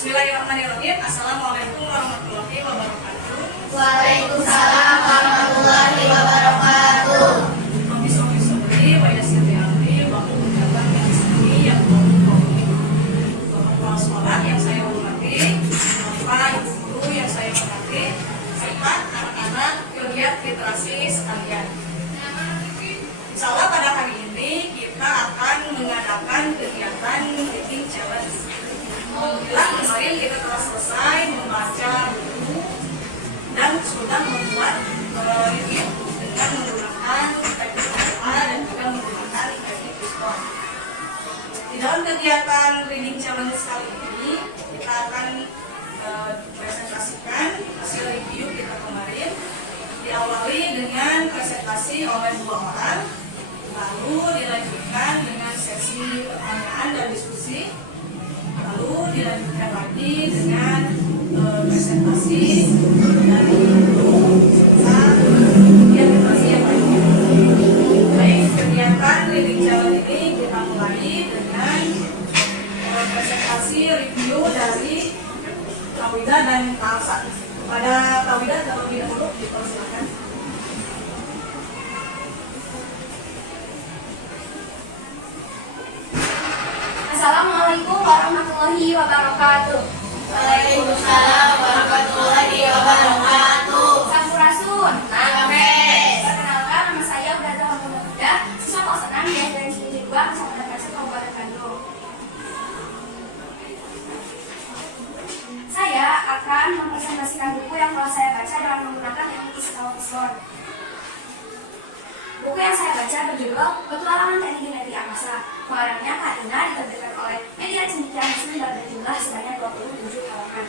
Bismillahirrahmanirrahim. Assalamualaikum warahmatullahi wabarakatuh. Waalaikumsalam warahmatullahi wabarakatuh. Sobri, wa yassir amri, wa qul jaban yang sini yang berkongsi. Bapak kepala sekolah yang saya hormati, Bapak Ibu guru yang saya hormati, serta anak-anak pegiat literasi sekalian. Insyaallah pada hari ini kita akan mengadakan kegiatan reading challenge. Alhamdulillah kemarin kita telah selesai membaca buku dan sudah membuat review dengan menggunakan teknik doa dan juga menggunakan teknik respon. Di dalam kegiatan reading challenge kali ini kita akan presentasikan hasil review kita kemarin, diawali dengan presentasi oleh 2 orang, lalu dilanjutkan dengan sesi pertanyaan dan diskusi, lalu dilanjutkan lagi dengan presentasi dari serta literasi yang lainnya. Baik, kegiatan reading challenge ini kita mulai dengan presentasi review dari Kawida dan Kalsa. Pada Kawida terlebih dahulu dipersilakan. Assalamualaikum warahmatullahi wabarakatuh. Waalaikumsalam warahmatullahi wabarakatuh. Sampurasun. Amin. Perkenalkan, nama saya Udadah Hamdulillah, siswa kelas 6 di SD Negeri 2 Kecamatan Kasih, Kabupaten Bandung. Saya akan mempresentasikan buku yang telah saya baca dengan menggunakan teknik psikologi. Buku yang saya baca berjudul Petualangan Teknik Genetik Angkasa. Pengarangnya Kak Ina, diterbitkan oleh Media Cendekia Muslim dan berjumlah sebanyak 27 halaman.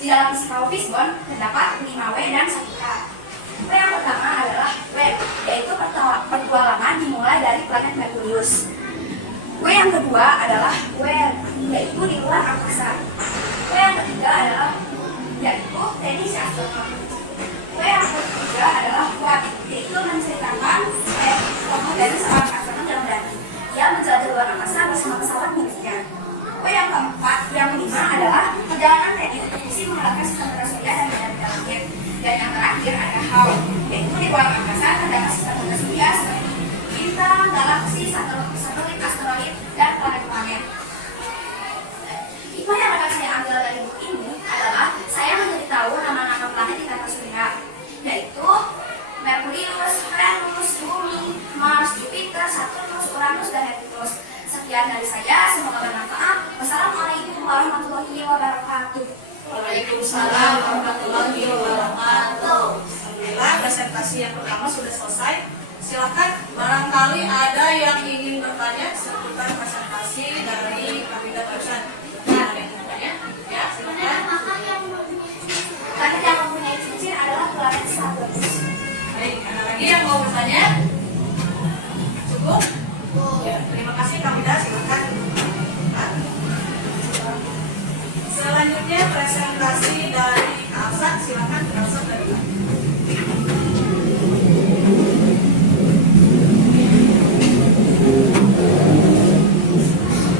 Di dalam psikologi terdapat 5W dan 1K. W yang pertama adalah W, yaitu petualangan dimulai dari planet Merkurius. W yang kedua adalah Where, yaitu di luar angkasa. W yang ketiga adalah yaitu teknis astronom. W yang ketiga adalah What, yaitu menceritakan tokoh dari seorang astronom dalam dani. Ia menjelajah luar angkasa bersama pesawat miliknya. W yang keempat, yang kelima adalah perjalanan teknis fungsi mengenalkan sistem tata surya dan benda-benda langit. Dan yang terakhir ada How, yaitu di luar angkasa terdapat sistem tata surya seperti bintang, galaksi, satelit, asteroid, dan planet-planet. Hikmah yang akan saya ambil dari buku ini adalah saya menjadi tahu nama-nama planet di tata surya, yaitu Merkurius, Venus, Bumi, Mars, Jupiter, Saturnus, Uranus, dan Neptunus. Sekian dari saya, semoga bermanfaat. Wassalamualaikum warahmatullahi wabarakatuh. Waalaikumsalam warahmatullahi wabarakatuh. Alhamdulillah presentasi yang pertama sudah selesai. Silakan, barangkali ada yang ingin bertanya seputar presentasi dari Kawida barusan. Ada yang bertanya? Ya, silakan. Planet yang mempunyai cincin adalah planet Saturnus. Baik, ada lagi yang mau bertanya? Cukup? Ya, terima kasih Kawida, silakan. Selanjutnya presentasi dari Kalsa, silakan Kalsa dari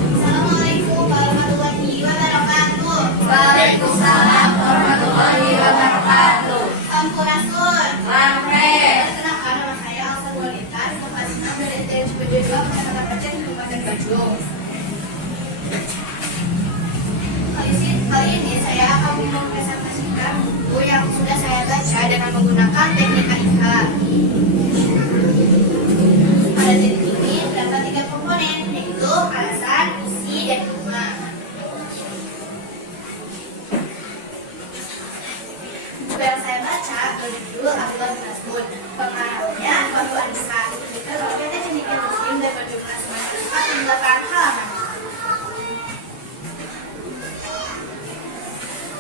Assalamualaikum warahmatullahi wabarakatuh. Waalaikumsalam warahmatullahi wabarakatuh. Sampurasun. Amin. Perkenalkan, nama saya Alsa Dualita, di kelas 6 dari SD SPB 2 Kecamatan Pacet, Kabupaten Bandung. Kali ini saya akan mempresentasikan buku yang sudah saya baca dengan menggunakan teknik AIK. Pada teknik ini terdapat 3 komponen, yaitu alasan, isi, dan hikmah. Buku yang saya baca berjudul Abdullah bin Mas'ud. Pengarangnya Baru Anissa, diterbitkan oleh PT Cendekia Muslim dan berjumlah sebanyak 48 halaman.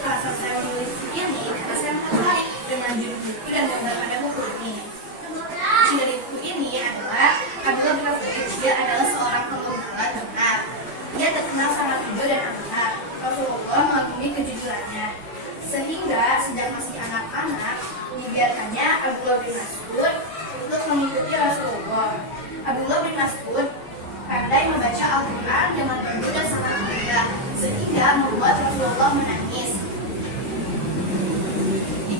Alasan saya menulis buku ini karena saya tertarik dengan judul buku dan gambar pada buku ini. Isi dari buku ini adalah Abdullah bin Mas'ud. Dia adalah seorang pengembala benar. Dia terkenal sangat jujur dan amanah. Rasulullah mengagumi kejujurannya. Sehingga sejak masih anak-anak dibiarkannya Abdullah bin Mas'ud untuk mengikuti Rasulullah. Abdullah bin Mas'ud pandai membaca Al-Quran dengan teduh dan sangat mudah. Allah menangis.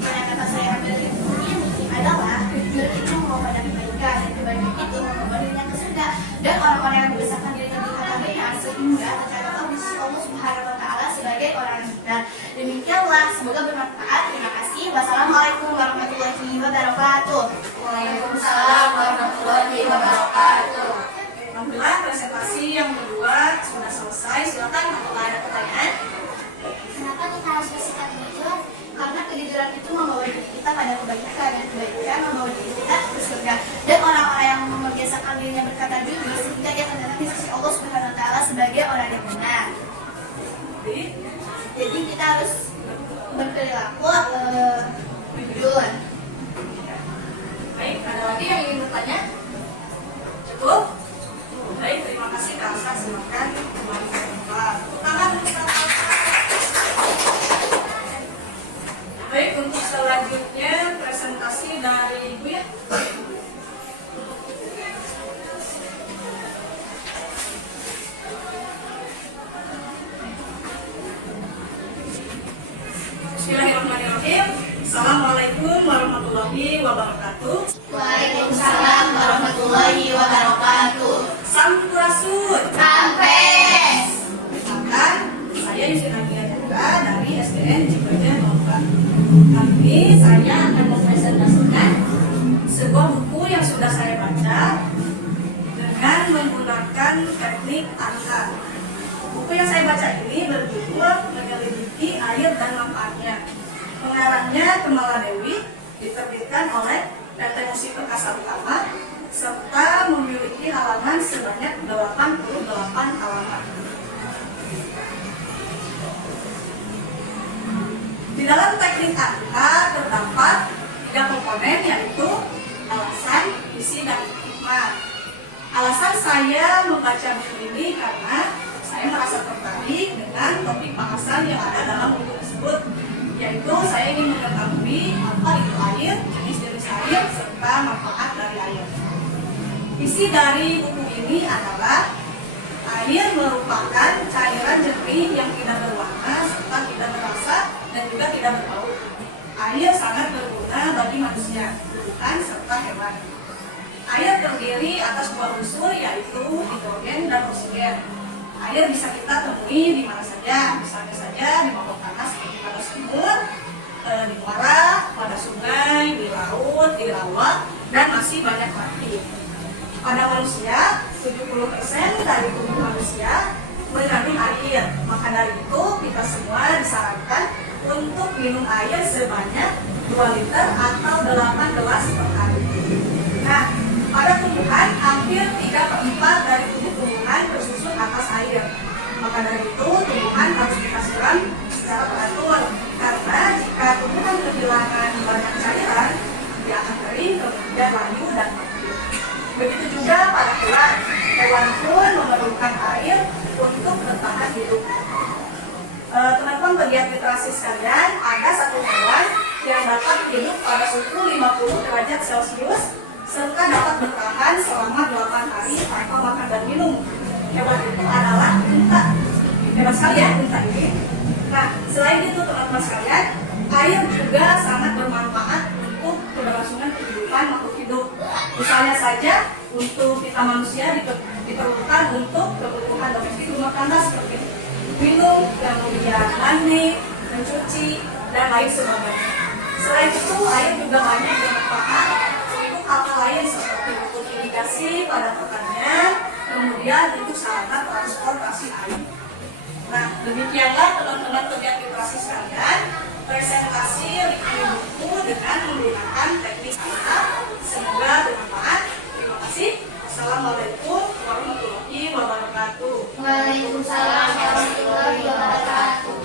Yang kata saya ambil dari buku ini adalah jujur itu membawa kebaikan dan kebaikan itu membawa dirinya ke surga, dan orang-orang yang membesarkan dirinya berkata benar sehingga tercatat di sisi Allah Subhanahu wa Ta'ala sebagai orang yang benar. Demikianlah, semoga bermanfaat. Terima kasih. Wassalamualaikum warahmatullahi wabarakatuh. Waalaikumsalam warahmatullahi wabarakatuh. Alhamdulillah, presentasi yang kedua sudah selesai. Silakan apabila ada pertanyaan. Kenapa kita harus bersikap jujur? Karena kejujuran itu membawa diri kita pada kebaikan, dan kebaikan membawa diri kita ke surga. Dan orang-orang yang membiasakan dirinya berkata jujur sehingga ia tercatat di sisi Allah Subhanahu wa Ta'ala sebagai orang yang benar. Jadi kita harus berperilaku jujur. Baik, ada lagi yang ingin bertanya? Cukup? Baik, terima kasih Kak Asa. Silakan kembali ke tempat. Tangan kita. Baik, untuk selanjutnya presentasi dari Ibu ya. Bismillahirrahmanirrahim. Assalamualaikum warahmatullahi wabarakatuh. Waalaikumsalam warahmatullahi wabarakatuh. Sampurasun. Kampes. Perkenalkan, saya Yusina Chandra dari SDN Cibaja Bangka. Kali ini saya akan mempresentasikan sebuah buku yang sudah saya baca dengan menggunakan teknik angka. Buku yang saya baca ini berjudul Menyelidiki Air dan Manfaatnya. Pengarangnya Kemala Dewi, diterbitkan oleh PT Musik Perkasa Utama, serta memiliki halaman sebanyak 88 halaman. Di dalam teknik angka terdapat 3 komponen, yaitu alasan, isi, dan hikmah. Alasan saya membaca buku ini karena saya merasa tertarik dengan topik bahasan yang ada dalam buku tersebut, yaitu saya ingin mengetahui apa itu air, jenis-jenis air, serta manfaat dari air. Isi dari buku ini adalah air merupakan cairan jernih yang tidak berwarna, serta tidak berasa, dan juga tidak berbau. Air sangat berguna bagi manusia, tumbuhan, serta hewan. Air terdiri atas 2 unsur, yaitu hidrogen dan oksigen. Air bisa kita temui di mana saja, misalnya saja di bawah tanah seperti pada sumur, di muara, pada sungai, di laut, di rawa, dan masih banyak lagi. Pada manusia, 70% dari tubuh manusia mengandung air. Maka dari itu kita semua disarankan untuk minum air sebanyak 2 liter atau 8 gelas per hari. Nah, pada tumbuhan hampir 3/4 dari tubuh tumbuhan bersusun atas air. Maka dari itu tumbuhan harus kita siram secara teratur, karena jika tumbuhan kehilangan banyak cairan, dia akan kering, kemudian layu dan mati. Begitu juga pada hewan. Hewan pun memerlukan air untuk bertahan hidup. Teman-teman pegiat literasi sekalian, ada satu hewan yang dapat hidup pada suhu 50 derajat Celcius serta dapat bertahan selama 8 hari tanpa makan dan minum. Hewan itu adalah unta. Hebat sekali ya unta ini. Nah, selain itu teman-teman sekalian, air juga sangat bermanfaat untuk keberlangsungan kehidupan makhluk hidup. Misalnya saja untuk kita manusia diperlukan untuk kebutuhan domestik rumah tangga seperti minum, kemudian mandi, mencuci, dan lain sebagainya. Selain itu, air juga banyak bermanfaat untuk hal-hal lain seperti untuk irigasi pada pertanian, kemudian untuk sarana transportasi air. Nah, demikianlah teman-teman pegiat literasi sekalian, presentasi review buku dengan menggunakan teknik angka. Semoga bermanfaat. Terima kasih. Assalamualaikum warahmatullahi wabarakatuh. Waalaikumsalam warahmatullahi wabarakatuh.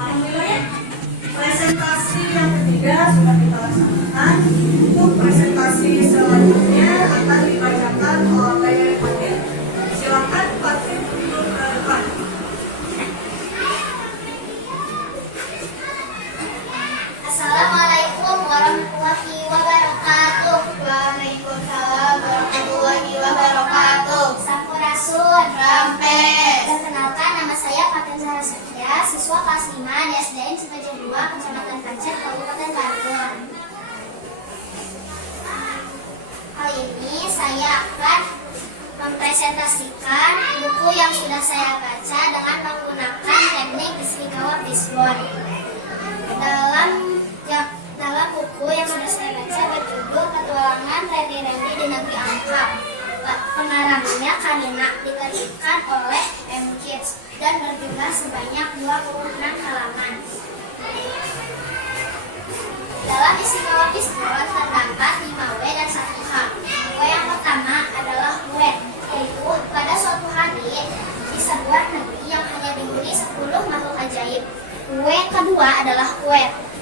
Alhamdulillah ya. Presentasi yang ketiga sudah kita laksanakan. Untuk presentasi selanjutnya akan dibacakan oleh Fatir. Silakan Fatir duduk ke depan. Assalamualaikum warahmatullahi wabarakatuh. Waalaikumsalam warahmatullahi wabarakatuh. Sampurasun. Rampes. siswa kelas 5 di SDN Cipaja 2, Kecamatan Pancet, Kabupaten Bandung. Kali ini saya akan mempresentasikan buku yang sudah saya baca dengan menggunakan teknik Ichikawa Fishbone. Dalam buku yang sudah saya baca berjudul Petualangan Randy di Negeri Angka. Pengarangnya Kanina, diterbitkan oleh M. Kids dan berjumlah sebanyak 26 halaman. Dalam Ichikawa Fishbone terdapat 5 W dan 1 H. W yang pertama adalah W, yaitu pada suatu hari di sebuah negeri yang hanya dihuni 10 makhluk ajaib. W kedua adalah W,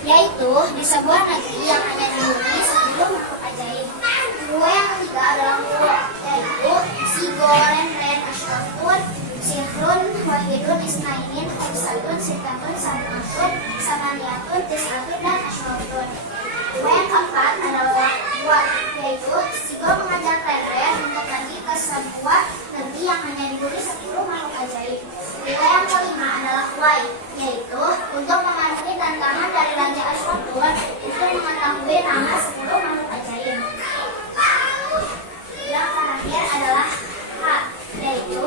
yaitu di sebuah negeri yang hanya dihuni 10 makhluk ajaib. W yang ketiga adalah W, yaitu Sigoren Ren Ashrafun, Sihrun, Wahidun, Isnainin, Hemsatun, Sitatun, Sabatun, Samaniatun, Tisatun, dan Ashrafun. W yang keempat adalah W, yaitu Sigo mengajak Ren untuk pergi ke sebuah negeri yang hanya dihuni 10 makhluk ajaib. W yang kelima adalah Y, yaitu untuk memenuhi tantangan dari Raja Ashrafun untuk mengetahui nama 10 makhluk ajaib. Yang terakhir adalah H, yaitu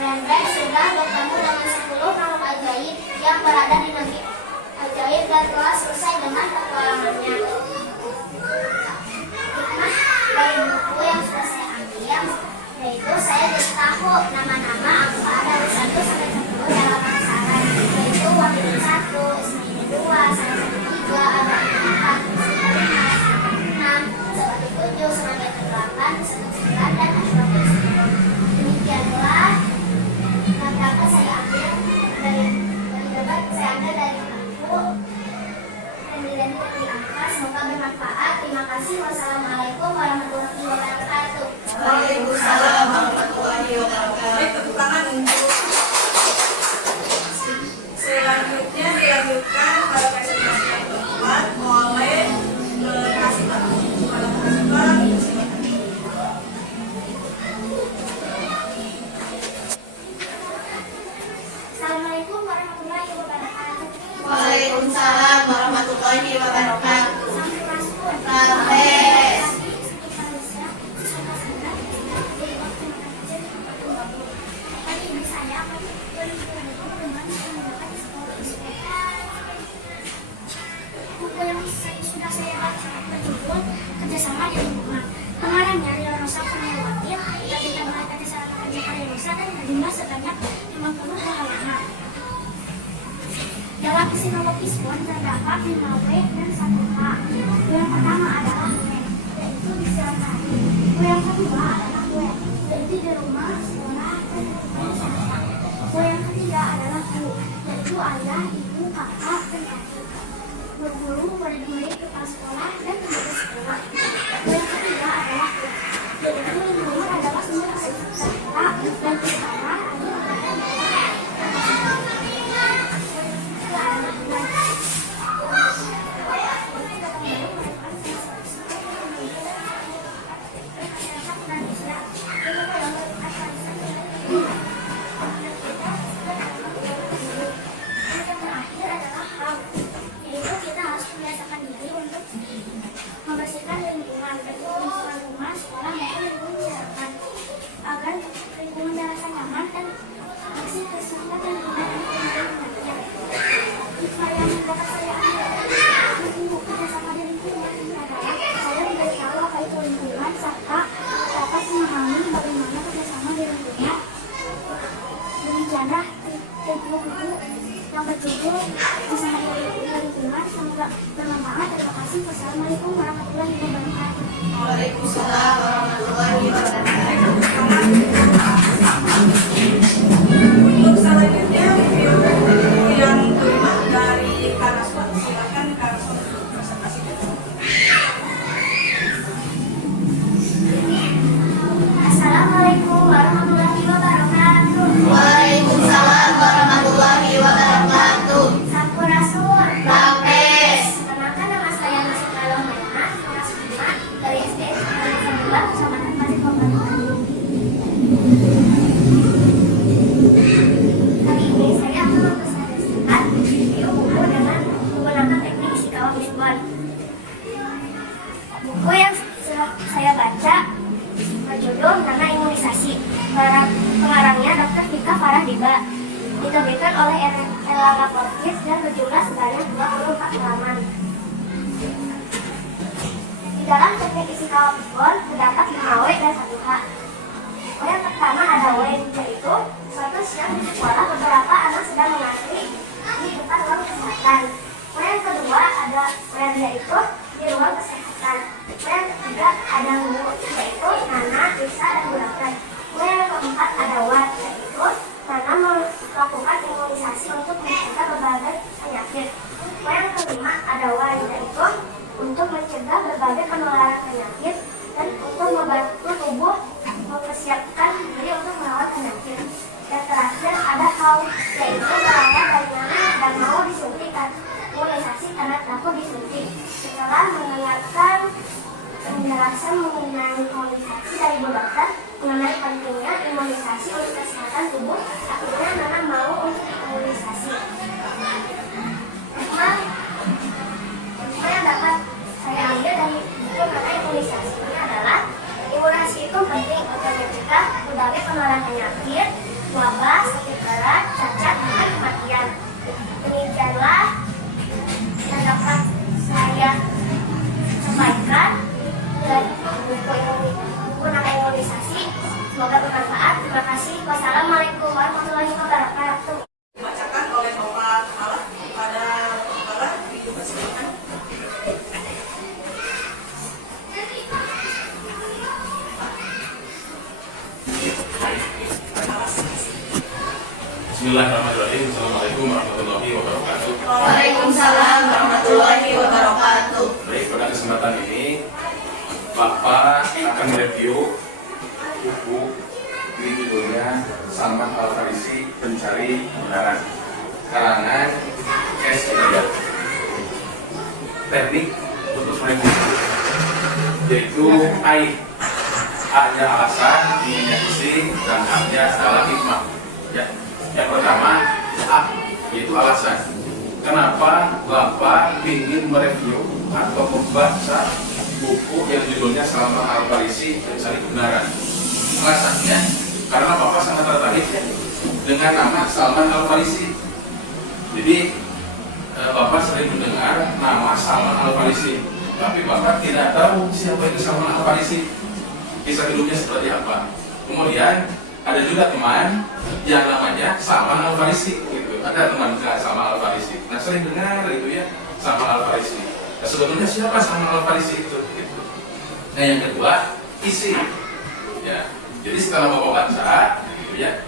Rembek sudah bertemu dengan 10 makhluk ajaib yang berada di negeri ajaib dan telah selesai dengan petualangannya. Hikmah dari buku yang sudah saya ambil, yaitu saya jadi tahu nama-nama angka dari 1 sampai 10 dalam aksaran, yaitu Wahidun 1, Ismail 2, Salasatu 3, Abad 4, Sinarin 6, Sabatu 7, Semangat 8, Satu 9, dan Ashrafun 10. Demikianlah beberapa saya ambil dari buku Randy di Angka. Semoga bermanfaat. Terima kasih. Wassalamualaikum warahmatullahi wabarakatuh. Waalaikumsalam warahmatullahi wabarakatuh. Baik, tepuk tangan untuk selanjutnya dilanjutkan pada presentasi yang keempat oleh Kasifah. Assalamualaikum warahmatullahi wabarakatuh. Waalaikumsalam warahmatullahi wabarakatuh. Sampurasun. Rampes. Kali ini saya akan buku yang sudah saya baca berjudul Kerjasama di Lingkungan. Pengarangnya Rio Rosa Kurniawati, terbitkan oleh PT Sarana Kerja Karya Rosa dan berjumlah sebanyak 50 halaman. Dalam Ichikawa Fishbone terdapat 5 W dan 1 H. W yang pertama adalah W, yaitu di siang hari. W yang kedua adalah W, yaitu di rumah, sekolah, dan usaha. W yang ketiga adalah U, yaitu ayah, ibu, kakak, dan adik. Berguru, murid-murid, kepala sekolah, dan penjaga sekolah. W yang ketiga adalah U, yaitu lingkungan adalah sumber kita dan utara membersihkan lingkungan, baik lingkungan rumah, sekolah maupun lingkungan masyarakat, agar lingkungan terasa nyaman dan bersih, tersehat dan lingkungan. Hikmah yang dapat saya ambil dari buku Kerjasama di Lingkungan adalah saya memberitahu apa itu lingkungan serta dapat memahami bagaimana kerjasama di lingkungan. Demikianlah review buku yang berjudul Kerjasama di Lingkungan. Semoga bermanfaat. Terima kasih. Wassalamualaikum warahmatullahi wabarakatuh. Waalaikumsalam warahmatullahi wabarakatuh. Untuk selanjutnya review buku yang kelima dari Karaswan. Silakan Karaswan untuk presentasikan. Assalamualaikum warahmatullahi wabarakatuh. Waalaikumsalam warahmatullahi wabarakatuh. Sampurasun. Rampes. Perkenalkan, nama saya Masuk Dalam Kelas 5 dari SD Negeri 2, Nana Imunisasi. Pengarangnya Dr. Vika Farahdiba. Diterbitkan oleh Erlangga Porkis dan berjumlah sebanyak 24 halaman. Di dalam teknik fisika Pisbon terdapat 5 W dan 1 H. W yang pertama ada W, yaitu suatu siang di sekolah beberapa anak sedang mengantri di depan ruang kesehatan. W yang kedua ada W, yaitu di ruang kesehatan. W yang ketiga ada Wu, yaitu Nana, Lisa, dan Burakan. W yang keempat ada Wat, yaitu Nana melakukan imunisasi untuk mencegah berbagai penyakit. W yang kelima ada Wan, yaitu untuk mencegah berbagai penularan penyakit dan untuk membantu tubuh mempersiapkan diri untuk melawan penyakit. Yang terakhir ada How, yaitu merawat bagaimana dan mau disuntik imunisasi karena takut disuntik. Setelah mendengarkan penjelasan mengenai imunisasi dari Bu Dokter mengenai pentingnya imunisasi untuk kesehatan tubuh, akhirnya Nana mau untuk imunisasi. Hikmah yang dapat saya ambil dari buku mengenai imunisasi ini adalah imunisasi itu penting untuk mencegah berbagai penularan penyakit, wabah, sakit berat, cacat, dan kematian. Demikianlah yang dapat saya sampaikan dari buku mengenai imunisasi. Semoga bermanfaat. Terima kasih. Wassalamualaikum warahmatullahi wabarakatuh. Dibacakan oleh Bapak Kepala pada Kepala dipersilakan. Bismillahirrahmanirrahim. Assalamualaikum warahmatullahi wabarakatuh. Waalaikumsalam warahmatullahi wabarakatuh. Baik, pada kesempatan ini Bapak akan mereview buku ini judulnya Salman Al-Farisi Pencari Kebenaran karangan S. Hidayat. Teknik untuk mereview yaitu A-nya alasan, I-nya isi, dan A-nya adalah hikmah. Ya. Yang pertama A, yaitu alasan. Kenapa Bapak ingin mereview atau membaca buku yang judulnya Salman Al-Farisi Pencari Kebenaran? Alasannya karena Bapak sangat tertarik dengan nama Salman Al-Farisi. Jadi Bapak sering mendengar nama Salman Al-Farisi, tapi Bapak tidak tahu siapa itu Salman Al-Farisi, kisah hidupnya seperti apa. Kemudian ada juga teman yang namanya Salman Al-Farisi gitu. Ada teman saya Salman Al-Farisi. Nah, sering dengar itu ya, Salman Al-Farisi. Nah, sebetulnya siapa Salman Al-Farisi itu gitu. Nah, yang kedua, isi. Ya. Jadi setelah Bapak baca gitu ya,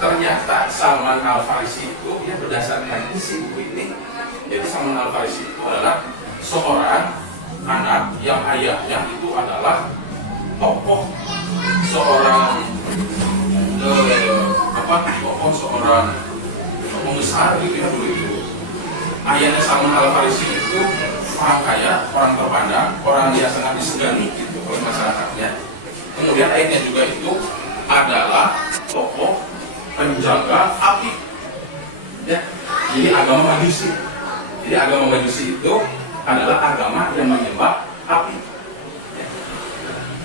ternyata Salman Al-Farisi itu ya berdasarkan isi buku ini. Jadi Salman Al-Farisi itu adalah seorang anak yang ayahnya itu adalah tokoh seorang seorang pengusaha gitu ya dulu itu. Ayahnya Salman Al-Farisi itu orang kaya, orang terpandang, orang yang sangat disegani gitu oleh masyarakatnya. Kemudian ayahnya juga itu adalah tokoh penjaga api. Ya, jadi agama Majusi. Jadi agama Majusi itu adalah agama yang menyembah api. Ya.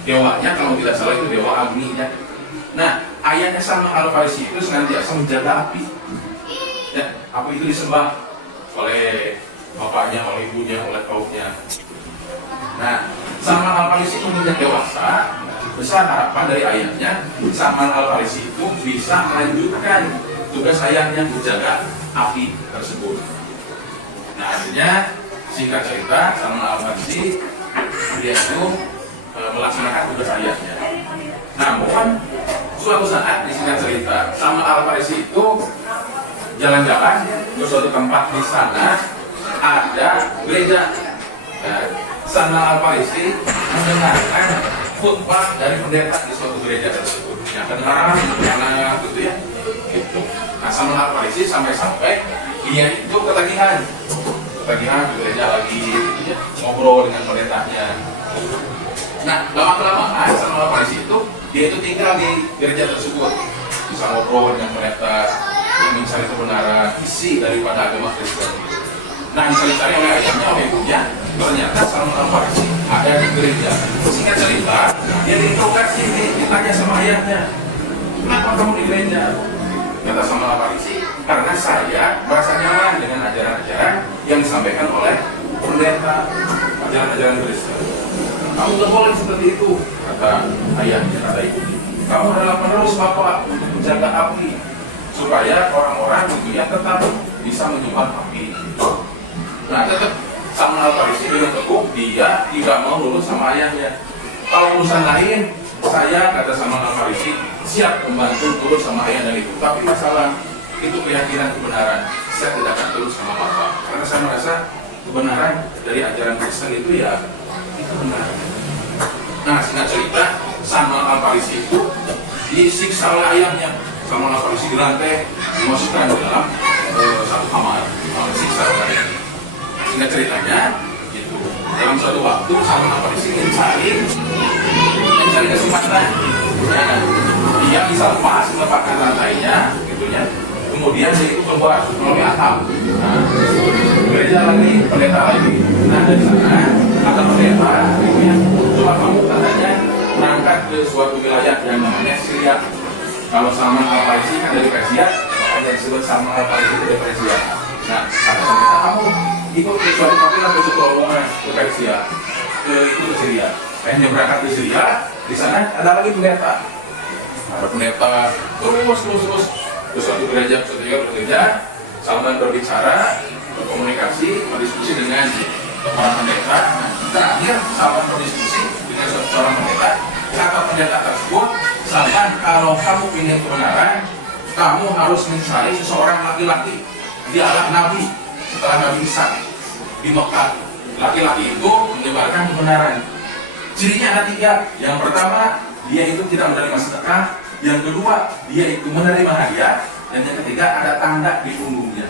Dewanya kalau tidak salah itu dewa Agni ya. Nah, ayahnya Salman Al-Farisi itu senantiasa menjaga api. Ya, api itu disembah oleh bapaknya, oleh ibunya, oleh kaumnya. Nah, Salman Al-Farisi itu menjadi dewasa, besar harapan dari ayahnya, Salman Al-Farisi itu bisa melanjutkan tugas ayahnya menjaga api tersebut. Nah, akhirnya singkat cerita, Salman Al-Farisi dia itu melaksanakan tugas ayahnya. Namun suatu saat di singkat cerita, Salman Al-Farisi itu jalan-jalan ke suatu tempat di sana ada gereja. Nah, Salman Al-Farisi mendengarkan khutbah dari pendeta di suatu gereja tersebut. Yang kedengaran anak gitu ya. Gitu. Nah, Salman Al-Farisi sampai-sampai dia itu ketagihan di gereja lagi gitu ya, ngobrol dengan pendetanya. Nah, lama-kelamaan Salman Al-Farisi itu dia itu tinggal di gereja tersebut, bisa ngobrol dengan pendeta, mencari kebenaran isi daripada agama Kristen. Nah, dicari-cari oleh ayahnya, oleh ibunya, ternyata Salman Al-Farisi ada di gereja. Singkat cerita, dia diinterogasi, ditanya sama ayahnya, kenapa kamu di gereja? Kata sama Al-Farisi, karena saya merasa nyaman dengan ajaran-ajaran yang disampaikan oleh pendeta, ajaran-ajaran Kristen. Kamu nggak boleh seperti itu, kata ayahnya, kata ibu. Kamu adalah penerus Bapak untuk menjaga api, supaya orang-orang tentunya tetap bisa menyembah api. Nah, tetap sama Al-Farisi dengan teguh, dia tidak mau lulus sama ayahnya. Kalau urusan lain, saya kata sama Al-Farisi siap membantu turun sama ayah dan ibu. Tapi masalah itu keyakinan kebenaran, saya tidak akan turun sama Bapak, karena saya merasa kebenaran dari ajaran Kristen itu ya itu benar. Nah, singkat cerita, sama Al-Farisi itu disiksa oleh ayahnya. Sama Al-Farisi dirantai, dimasukkan ke dalam satu kamar, disiksa oleh ayahnya. Singkat ceritanya, gitu. Dalam suatu waktu sama Al-Farisi mencari kesempatan. Ya, dia bisa lepas, melepaskan rantainya, gitu ya. Kemudian dia itu keluar melalui atap. Nah, gereja lagi, pendeta lagi. Nah, dari sana kata pendeta, gitu ya, coba kamu katanya berangkat ke suatu wilayah yang namanya Syria. Kalau Salman Al-Farisi kan dari Persia, makanya disebut Salman Al-Farisi dari Persia. Nah, kata pendeta, kamu ikut ke suatu kabilah ke rombongan ke Persia, ke Syria. Hanya berangkat ke Syria, di sana ada lagi pendeta. Ada pendeta terus ke suatu gereja, Salman berbicara, berkomunikasi, berdiskusi dengan para pendeta. Terakhir Salman berdiskusi dengan seorang pendeta. Kata pendeta tersebut, Salman, kalau kamu ingin kebenaran, kamu harus mencari seseorang laki-laki. Dia adalah nabi setelah Nabi Isa di Mekah. Laki-laki itu menyebarkan kebenaran. Cirinya ada 3. Yang pertama, dia itu tidak menerima sedekah. Yang kedua, dia itu menerima hadiah. Dan yang ketiga, ada tanda di punggungnya.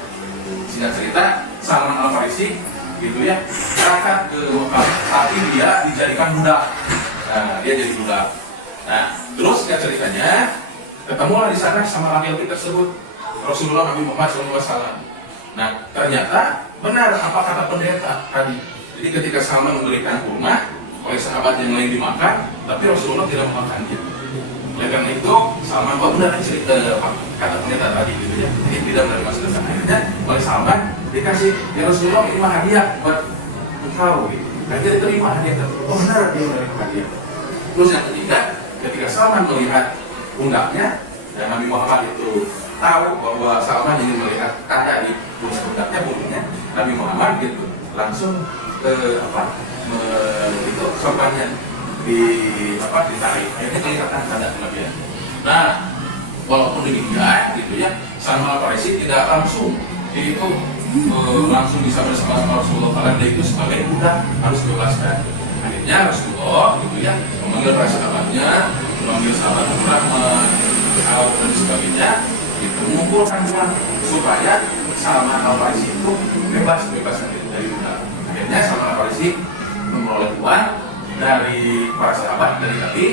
Singkat cerita, Salman Al-Farisi gitu ya, berangkat ke Mekah. Tapi dia dijadikan budak. Nah, dia jadi budak. Nah, terus singkat ceritanya, ketemulah di sana sama laki-laki tersebut, Rasulullah Nabi Muhammad SAW. Nah, ternyata benar apa kata pendeta tadi. Jadi ketika Salman memberikan kurma oleh sahabat yang lain dimakan, tapi Rasulullah tidak memakannya. Oleh karena itu, Salman benar cerita kata pendeta tadi gitu ya. Ini tidak menerima sedekah. Akhirnya oleh Salman dikasih, ya Rasulullah ini hadiah buat engkau. Gitu. Dan dia terima hadiah tersebut. Oh benar dia menerima hadiah. Terus yang ketiga, ketika Salman melihat pundaknya, dan Nabi Muhammad itu tahu bahwa Salman ingin melihat tanda di pundaknya, Nabi Muhammad gitu langsung itu sorbannya ditarik, akhirnya kelihatan tanda kelebihan. Nah, walaupun demikian gitu ya, Salman Al-Farisi tidak langsung itu langsung bisa bersama Rasulullah, karena dia itu sebagai budak harus dibebaskan. Akhirnya Rasulullah gitu ya memanggil para sahabatnya, memanggil sahabat Rahman, dan sebagainya, itu mengumpulkan uang supaya Salman Al-Farisi itu bebas dari budak. Akhirnya Salman Al-Farisi memperoleh uang dari para sahabat dari Nabi.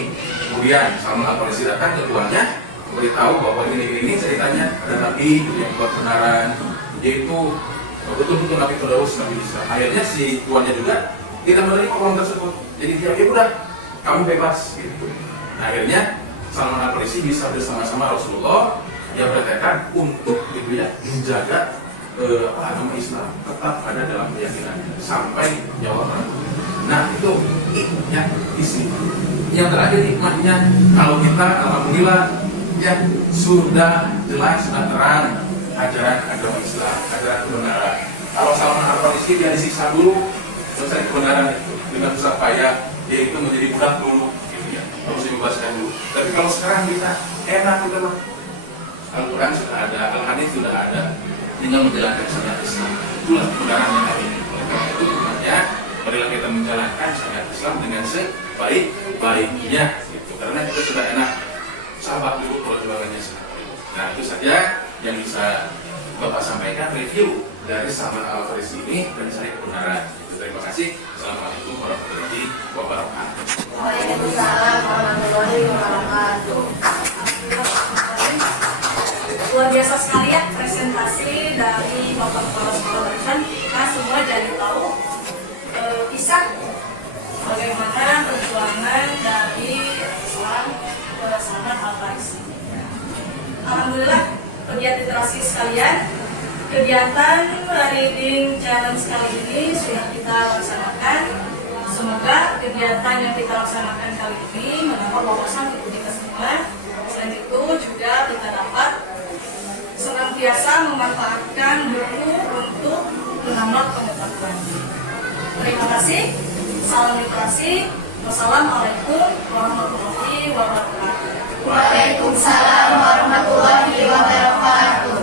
Kemudian Salman Al-Farisi datang ke tuannya, beritahu bahwa ini ceritanya ada Nabi yang buat kebenaran, yaitu betul-betul Nabi Firdaus, Nabi Isa. Akhirnya si tuannya juga tidak menerima uang tersebut. Jadi dia, ya udah, kamu bebas gitu. Nah, akhirnya Salman Al-Farisi bisa bersama-sama Rasulullah yang bertekad untuk gitu ya menjaga agama Islam tetap ada dalam keyakinannya sampai nyawa terakhir. Nah, itu ya isi. Yang terakhir hikmahnya, kalau kita alhamdulillah ya sudah jelas, sudah terang ajaran agama Islam, ajaran kebenaran. Kalau Salman Al-Farisi dia disiksa dulu, selesai kebenaran itu dengan susah payah, dia itu menjadi budak dulu, gitu ya, harus dibebaskan dulu. Tapi kalau sekarang kita enak gitu loh, Al-Quran sudah ada, Al-Hadis sudah ada, tinggal menjalankan syariat Islam. Itulah kebenaran yang hari ini. Oleh karena itu sebenarnya marilah kita menjalankan syariat Islam dengan sebaik-baiknya, gitu. Karena kita sudah enak, sahabat dulu perjuangannya seperti itu. Nah, itu saja yang bisa Bapak sampaikan review dari Salman Al-Farisi ini dan syariat kebenaran. Terima kasih. Assalamualaikum warahmatullahi wabarakatuh. Waalaikumsalam warahmatullahi wabarakatuh. Luar biasa sekali ya presentasi dari Bapak Kepala Sekolah barusan. Kita semua jadi tahu kisah bagaimana perjuangan dari sekalian, kegiatan reading challenge kali ini sudah kita laksanakan. Semoga kegiatan yang kita laksanakan kali ini menambah wawasan untuk kita semua. Selain itu juga kita dapat senantiasa memanfaatkan buku untuk menambah pengetahuan. Terima kasih. Salam literasi. Wassalamualaikum warahmatullahi wabarakatuh. Waalaikumsalam warahmatullahi wabarakatuh.